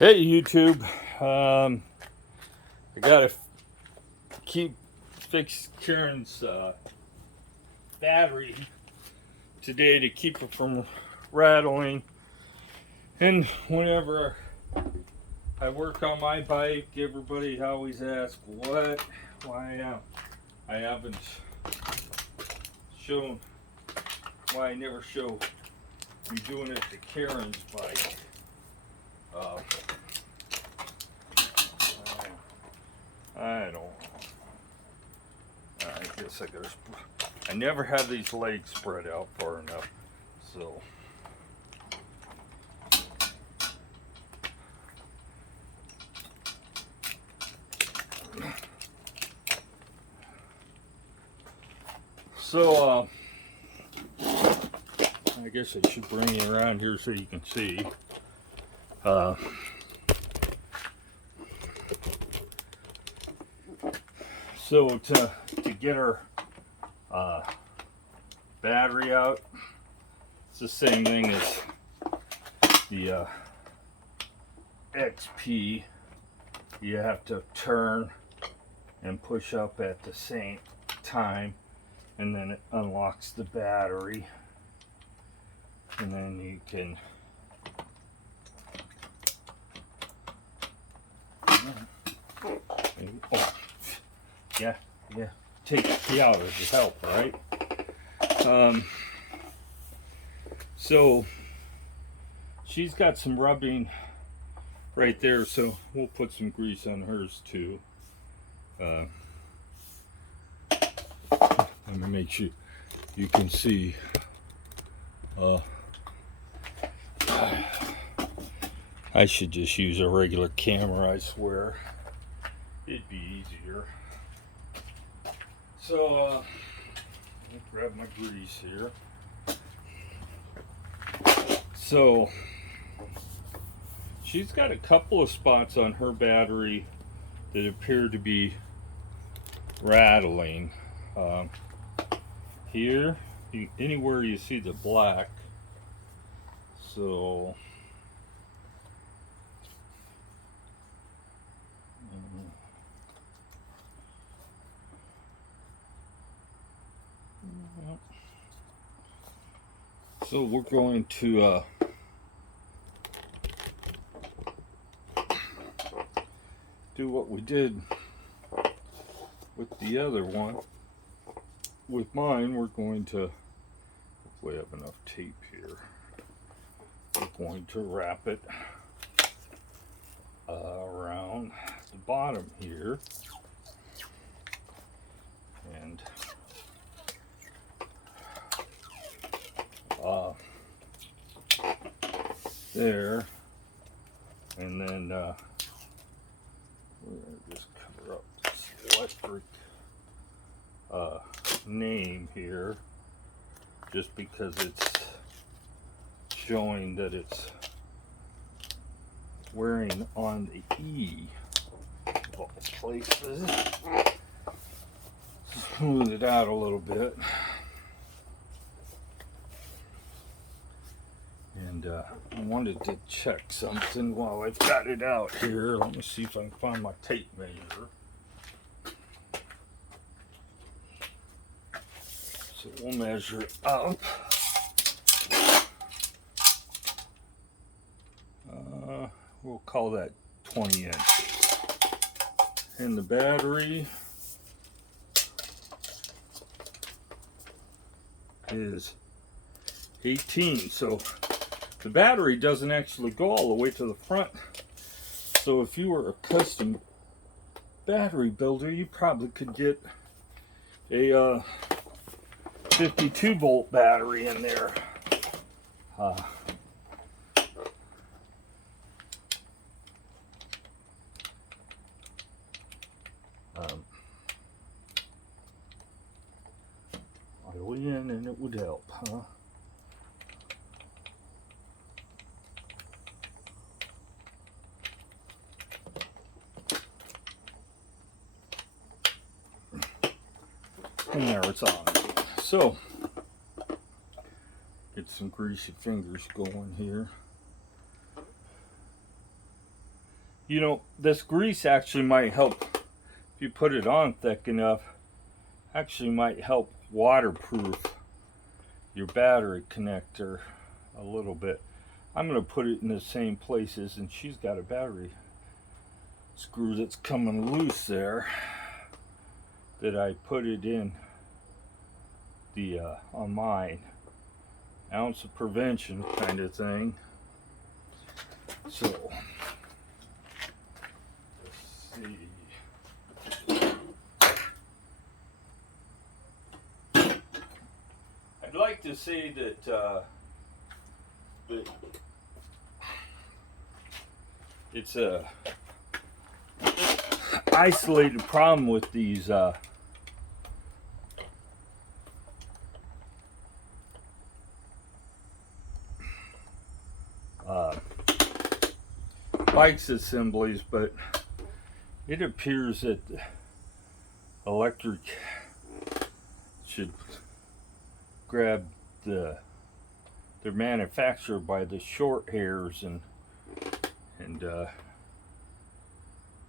Hey YouTube, I gotta fix Karen's battery today to keep it from rattling. And whenever I work on my bike, everybody always asks why I haven't shown, why I never show me doing it to Karen's bike. I don't. I guess I never have these legs spread out far enough, so. So, I guess I should bring you around here so you can see. So to get our battery out, it's the same thing as the XP. You have to turn and push up at the same time, and then it unlocks the battery, and then you can take the key out to help, right? So she's got some rubbing right there, so we'll put some grease on hers too. Let me make sure you can see. I should just use a regular camera, I swear. It'd be easier. So, I'll grab my grease here. So, she's got a couple of spots on her battery that appear to be rattling. Here, anywhere you see the black. So, we're going to do what we did with the other one. With mine, we're going to, if we have enough tape here, we're going to wrap it around the bottom here. And there, and then we're going to just cover up this electric name here, just because it's showing that it's wearing on the E of all places. Smooth it out a little bit. And I wanted to check something while I've got it out here. Let me see if I can find my tape measure. So we'll measure up. We'll call that 20 inches. And the battery is 18. So the battery doesn't actually go all the way to the front. So if you were a custom battery builder, you probably could get a 52 volt battery in there. Oil in and it would help, huh? And there it's on. So, get some greasy fingers going here. You know, this grease actually might help, if you put it on thick enough, actually might help waterproof your battery connector a little bit. I'm going to put it in the same places, and she's got a battery screw that's coming loose there that I put it in the on mine. Ounce of prevention kind of thing. So let's see. I'd like to say that it's a isolated problem with these bikes assemblies, but it appears that electric should grab their manufacturer by the short hairs and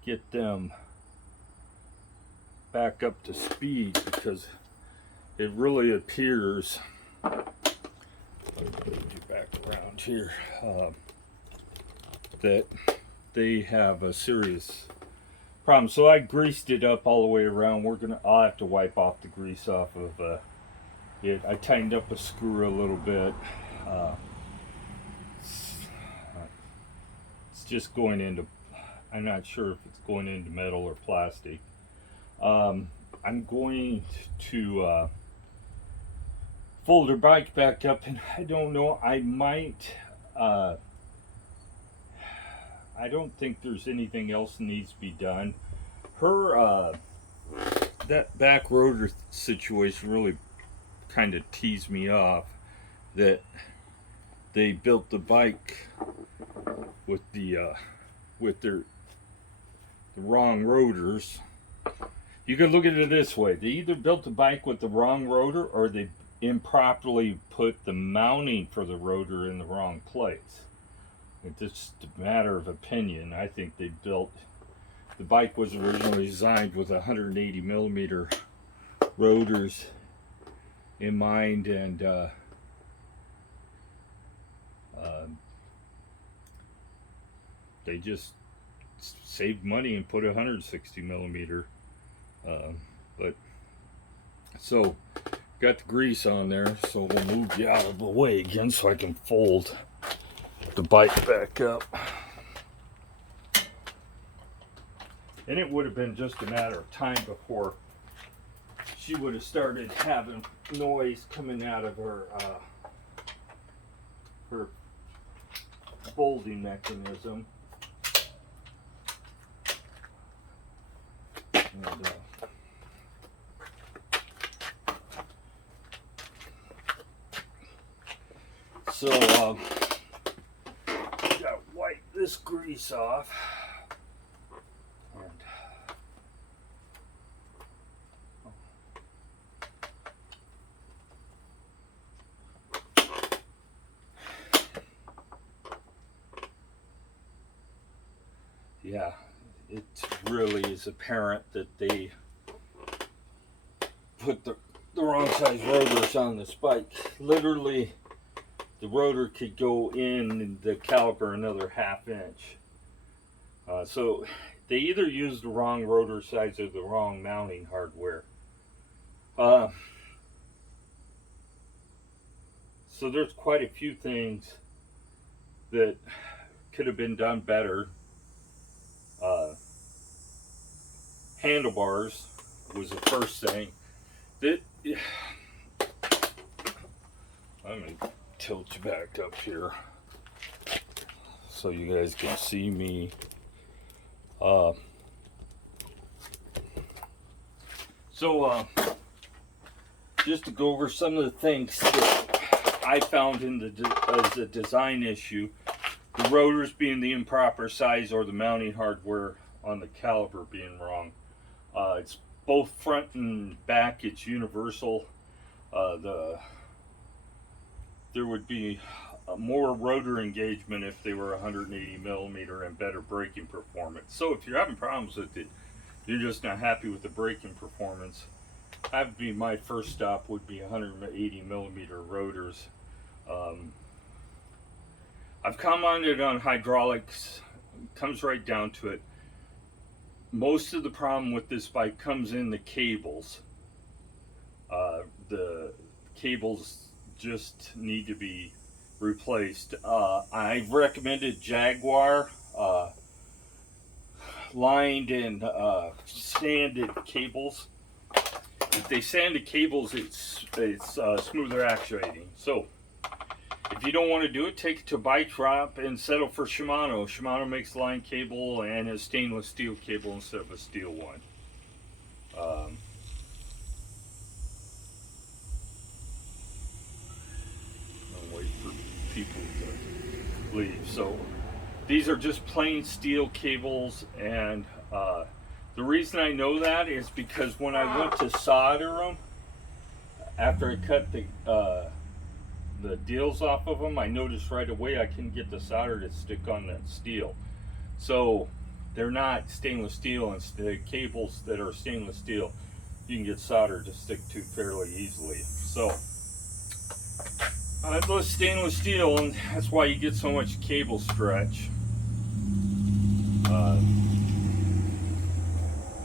get them back up to speed, because it really appears, let me get back around here, that they have a serious problem. So I greased it up all the way around. I'll have to wipe off the grease off of it. I tightened up a screw a little bit. It's just going into, I'm not sure if it's going into metal or plastic. I'm going to fold her bike back up, and I don't know, I might, I don't think there's anything else that needs to be done. Her, that back rotor situation really kind of teased me off, that they built the bike with the wrong rotors. You can look at it this way: they either built the bike with the wrong rotor, or they improperly put the mounting for the rotor in the wrong place. It's just a matter of opinion. I think they built, the bike was originally designed with 180 millimeter rotors in mind, and they just saved money and put 160 millimeter. But so got the grease on there, so we'll move you out of the way again so I can fold the bike back up. And it would have been just a matter of time before she would have started having noise coming out of her folding mechanism. And, so gotta wipe this grease off. And yeah, it really is apparent that they put the wrong size rotors on this bike. Literally, the rotor could go in the caliper another ½ inch. So they either used the wrong rotor size or the wrong mounting hardware. So there's quite a few things that could have been done better. Handlebars was the first thing. I'm going to tilt you back up here so you guys can see me. Just to go over some of the things that I found as a design issue: the rotors being the improper size, or the mounting hardware on the caliper being wrong. It's both front and back. It's universal. There would be more rotor engagement if they were 180 millimeter and better braking performance. So if you're having problems with it, you're just not happy with the braking performance, that'd be my first stop, would be 180 millimeter rotors. I've commented on hydraulics. It comes right down to it. Most of the problem with this bike comes in the cables. The cables just need to be replaced. I've recommended Jaguar lined and sanded cables. If they sand the cables, it's smoother actuating. So if you don't want to do it, take it to a bike shop and settle for Shimano. Shimano makes line cable and a stainless steel cable instead of a steel one. I'll wait for people to leave. So these are just plain steel cables, and the reason I know that is because when I went to solder them, after I cut the deals off of them, I noticed right away I couldn't get the solder to stick on that steel. So they're not stainless steel, and the cables that are stainless steel you can get solder to stick to fairly easily. So those stainless steel, and that's why you get so much cable stretch.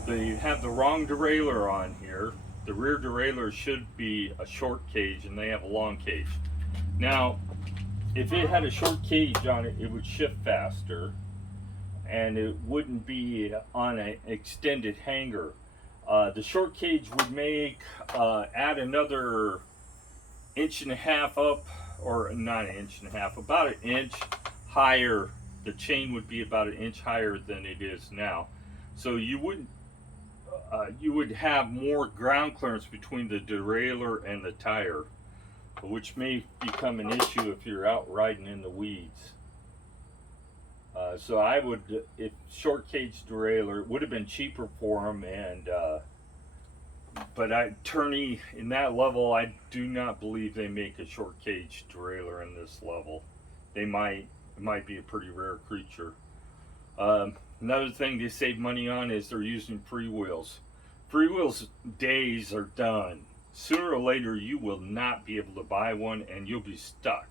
They have the wrong derailleur on here. The rear derailleur should be a short cage, and they have a long cage. Now, if it had a short cage on it, it would shift faster, and it wouldn't be on an extended hanger. The short cage would make add another 1.5 inches up, or not 1.5 inches, about 1 inch higher. The chain would be about 1 inch higher than it is now. So you would have more ground clearance between the derailleur and the tire, which may become an issue if you're out riding in the weeds. So I would, if short cage derailleur, it would have been cheaper for them, and but Turney in that level, I do not believe they make a short cage derailleur in this level. They might. It might be a pretty rare creature. Another thing they save money on is they're using Freewheels. Freewheels days are done. Sooner or later you will not be able to buy one, and you'll be stuck.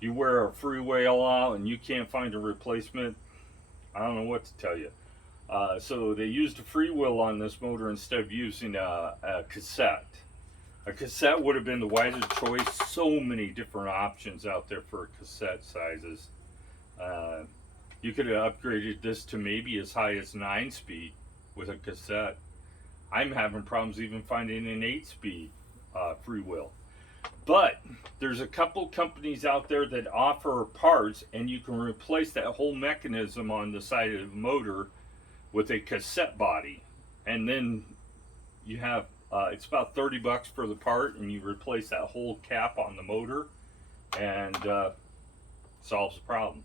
You wear a Freewheel out and you can't find a replacement, I don't know what to tell you. So they used a Freewheel on this motor instead of using a cassette. A cassette would have been the wiser choice. So many different options out there for cassette sizes. You could have upgraded this to maybe as high as 9-speed with a cassette. I'm having problems even finding an 8-speed Freewheel. But there's a couple companies out there that offer parts, and you can replace that whole mechanism on the side of the motor with a cassette body. And then you have, it's about $30 for the part, and you replace that whole cap on the motor, and solves the problem.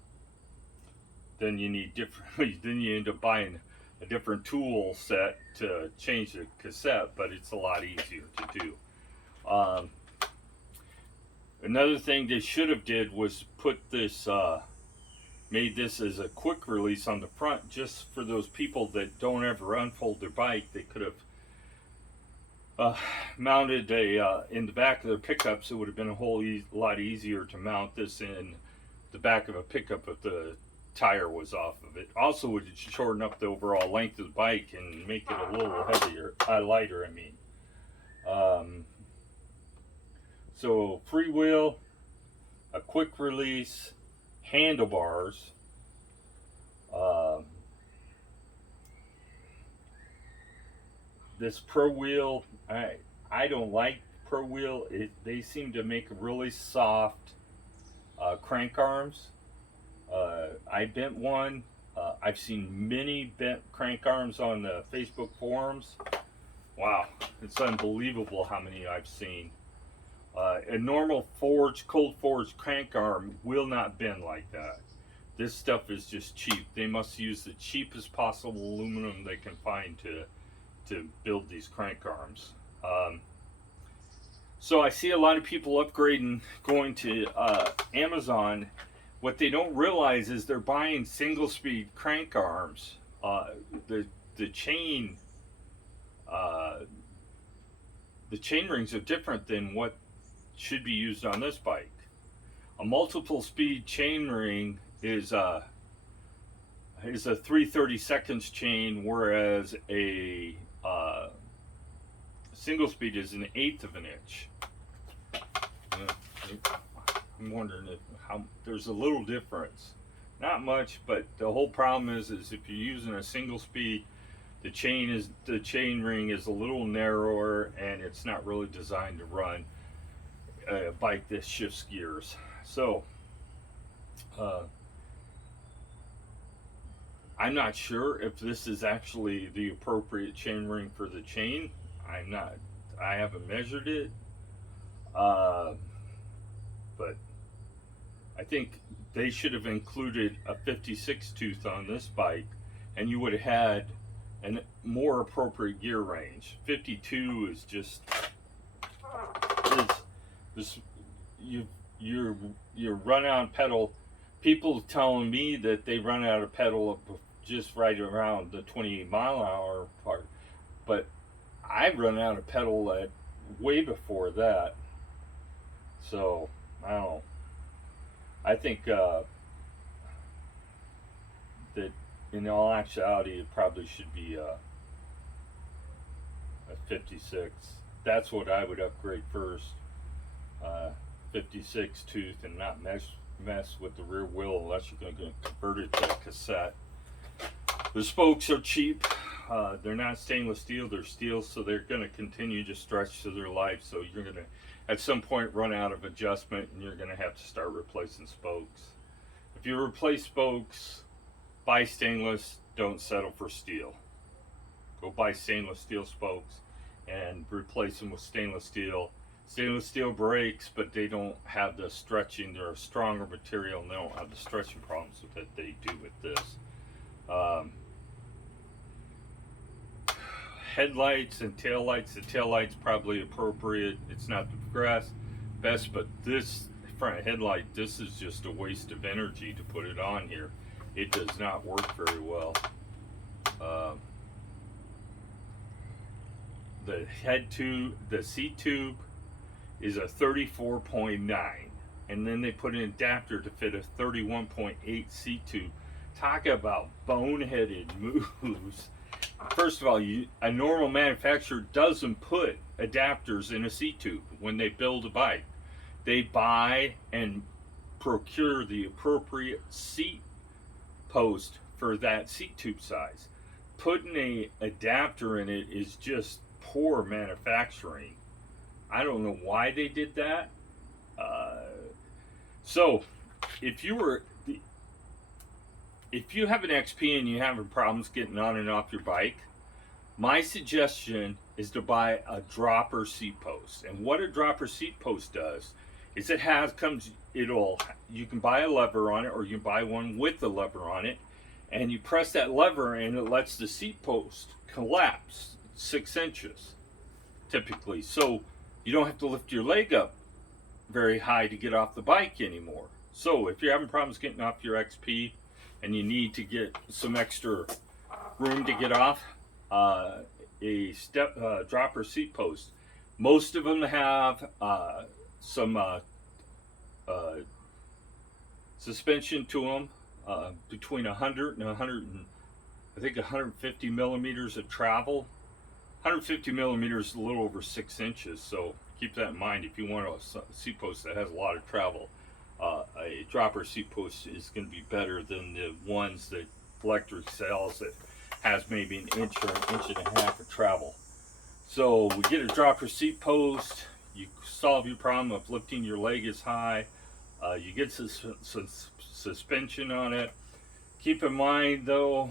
Then you need different. Then you end up buying a different tool set to change the cassette, but it's a lot easier to do. Another thing they should have did was put this, made this as a quick release on the front, just for those people that don't ever unfold their bike. They could have mounted a in the back of their pickups. It would have been a whole lot easier to mount this in the back of a pickup if the tire was off of it. Also would shorten up the overall length of the bike and make it a little heavier, lighter, I mean. So Freewheel, a quick release, handlebars, this Pro Wheel, I don't like Pro Wheel. They seem to make really soft crank arms. I bent one. I've seen many bent crank arms on the Facebook forums. Wow, it's unbelievable how many I've seen. A normal cold forged crank arm will not bend like that. This stuff is just cheap. They must use the cheapest possible aluminum they can find to build these crank arms. So I see a lot of people upgrading, going to Amazon. What they don't realize is they're buying single speed crank arms. The the chain uh, the chain rings are different than what should be used on this bike. A multiple speed chain ring is a 3/32 chain, whereas a single speed is an eighth of an inch. I'm wondering how there's a little difference. Not much, but the whole problem is if you're using a single speed, the chain ring is a little narrower, and it's not really designed to run a bike that shifts gears. So I'm not sure if this is actually the appropriate chain ring for the chain. I haven't measured it, uh, but I think they should have included a 56 tooth on this bike, and you would have had a more appropriate gear range. 52 is just this you run out of pedal. People telling me that they run out of pedal just right around the 28-mile-an-hour part, but I run out of pedal at way before that. So I don't know. I think that in all actuality, it probably should be a 56. That's what I would upgrade first. 56 tooth, and not mess with the rear wheel unless you're going to convert it to a cassette. The spokes are cheap. They're not stainless steel, they're steel, so they're going to continue to stretch to their life. So you're going to, at some point, run out of adjustment, and you're going to have to start replacing spokes. If you replace spokes, buy stainless, don't settle for steel. Go buy stainless steel spokes and replace them with stainless steel. Stainless steel brakes, but they don't have the stretching. They're a stronger material, and they don't have the stretching problems that they do with this. Headlights and taillights. The taillight's probably appropriate. It's not the best, but this front headlight, this is just a waste of energy to put it on here. It does not work very well. The head tube, the seat tube, is a 34.9, and then they put an adapter to fit a 31.8 seat tube. Talk about boneheaded moves. First of all, a normal manufacturer doesn't put adapters in a seat tube when they build a bike. They buy and procure the appropriate seat post for that seat tube size. Putting an adapter in it is just poor manufacturing. I don't know why they did that. So if you have an XP and you're having problems getting on and off your bike, my suggestion is to buy a dropper seat post. And what a dropper seat post does is you can buy a lever on it, or you can buy one with the lever on it, and you press that lever and it lets the seat post collapse 6 inches typically. So you don't have to lift your leg up very high to get off the bike anymore. So if you're having problems getting off your XP and you need to get some extra room to get off, a dropper seat post. Most of them have some suspension to them, between 100 and 150 millimeters of travel. 150 millimeters is a little over 6 inches, so keep that in mind. If you want a seat post that has a lot of travel, a dropper seat post is going to be better than the ones that Lectric sells that has maybe an inch or an inch and a half of travel. So we get a dropper seat post. You solve your problem of lifting your leg as high. You get some suspension on it. Keep in mind though,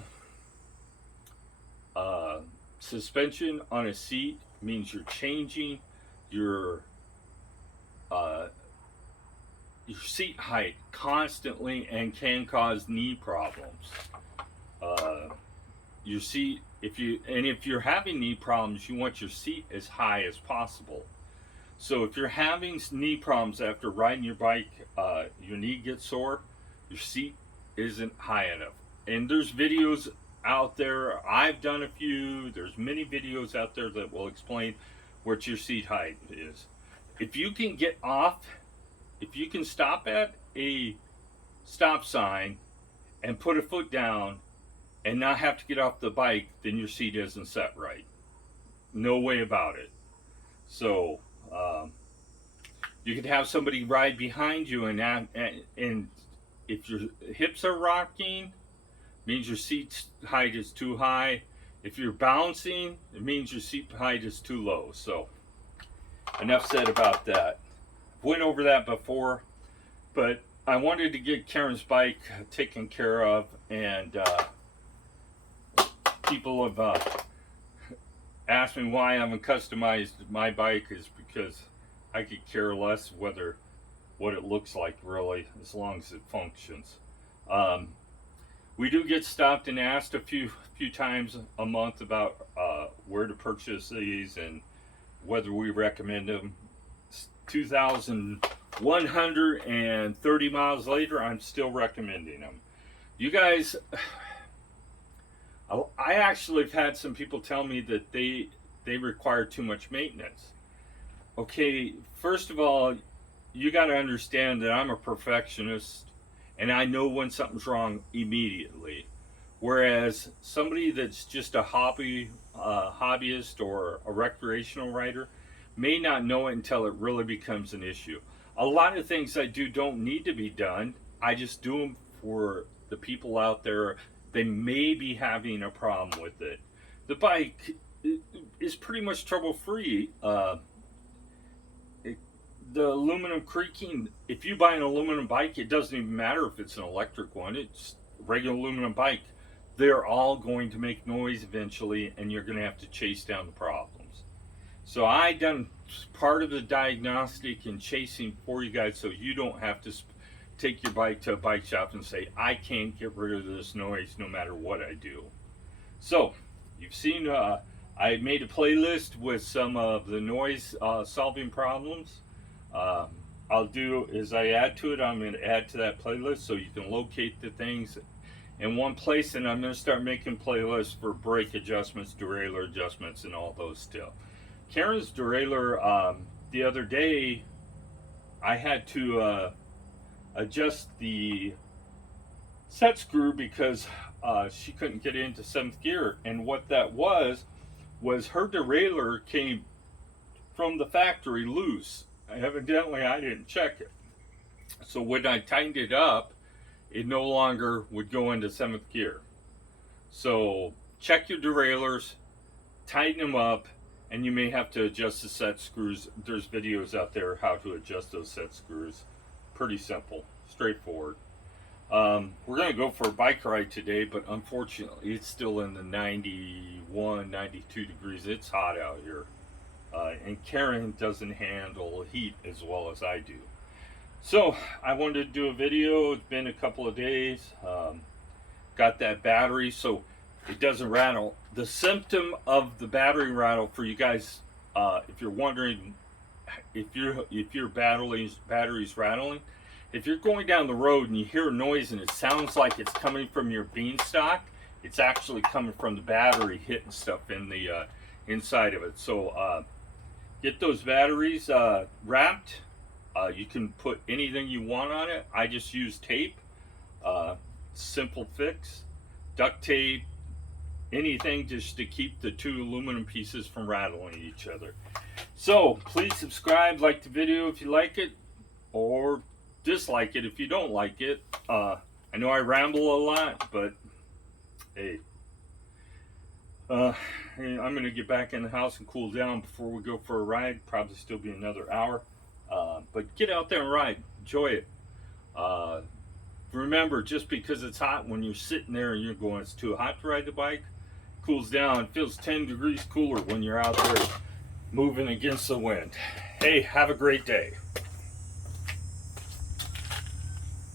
suspension on a seat means you're changing your seat height constantly and can cause knee problems. Your seat, if you're having knee problems, you want your seat as high as possible. So if you're having knee problems after riding your bike, your knee gets sore, your seat isn't high enough. And there's videos out there, I've done a few, there's many videos out there that will explain what your seat height is. If you can get off, if you can stop at a stop sign and put a foot down and not have to get off the bike, then your seat isn't set right. No way about it. So you could have somebody ride behind you, and if your hips are rocking, it means your seat height is too high. If you're bouncing, it means your seat height is too low. So enough said about that. Went over that before, but I wanted to get Karen's bike taken care of, and people have asked me why I haven't customized my bike. Is because I could care less what it looks like, really, as long as it functions. We do get stopped and asked a few times a month about where to purchase these and whether we recommend them. 2,130 miles later, I'm still recommending them. You guys, I actually have had some people tell me that they require too much maintenance. Okay, first of all, you got to understand that I'm a perfectionist and I know when something's wrong immediately. Whereas somebody that's just a hobbyist or a recreational rider may not know it until it really becomes an issue. A lot of things I do don't need to be done. I just do them for the people out there. They may be having a problem with it. The bike is pretty much trouble-free. The aluminum creaking, if you buy an aluminum bike, it doesn't even matter if it's an electric one. It's a regular aluminum bike. They're all going to make noise eventually, and you're going to have to chase down the problems. So I done part of the diagnostic and chasing for you guys, so you don't have to take your bike to a bike shop and say, I can't get rid of this noise no matter what I do. So you've seen I made a playlist with some of the noise solving problems. I'll do is I add to it, I'm going to add to that playlist so you can locate the things in one place, and I'm going to start making playlists for brake adjustments, derailleur adjustments, and all those still. Karen's derailleur, the other day I had to adjust the set screw because she couldn't get into 7th gear, and what that was her derailleur came from the factory loose. Evidently I didn't check it, so when I tightened it up, it no longer would go into 7th gear. So check your derailleurs, tighten them up, and you may have to adjust the set screws. There's videos out there how to adjust those set screws. Pretty simple, straightforward. We're going to go for a bike ride today, but unfortunately it's still in the 91, 92 degrees. It's hot out here. And Karen doesn't handle heat as well as I do. So I wanted to do a video. It's been a couple of days. Got that battery so it doesn't rattle. The symptom of the battery rattle, for you guys, if you're wondering if your battery's rattling, if you're going down the road and you hear a noise and it sounds like it's coming from your beanstalk, it's actually coming from the battery hitting stuff in the inside of it. So get those batteries wrapped. You can put anything you want on it. I just use tape, simple fix, duct tape, anything just to keep the two aluminum pieces from rattling each other. So please subscribe, like the video if you like it, or dislike it if you don't like it. I know I ramble a lot, but hey, I'm going to get back in the house and cool down before we go for a ride. Probably still be another hour. But get out there and ride. Enjoy it. Remember, just because it's hot, when you're sitting there and you're going, it's too hot to ride the bike, cools down. It feels 10 degrees cooler when you're out there moving against the wind. Hey, have a great day.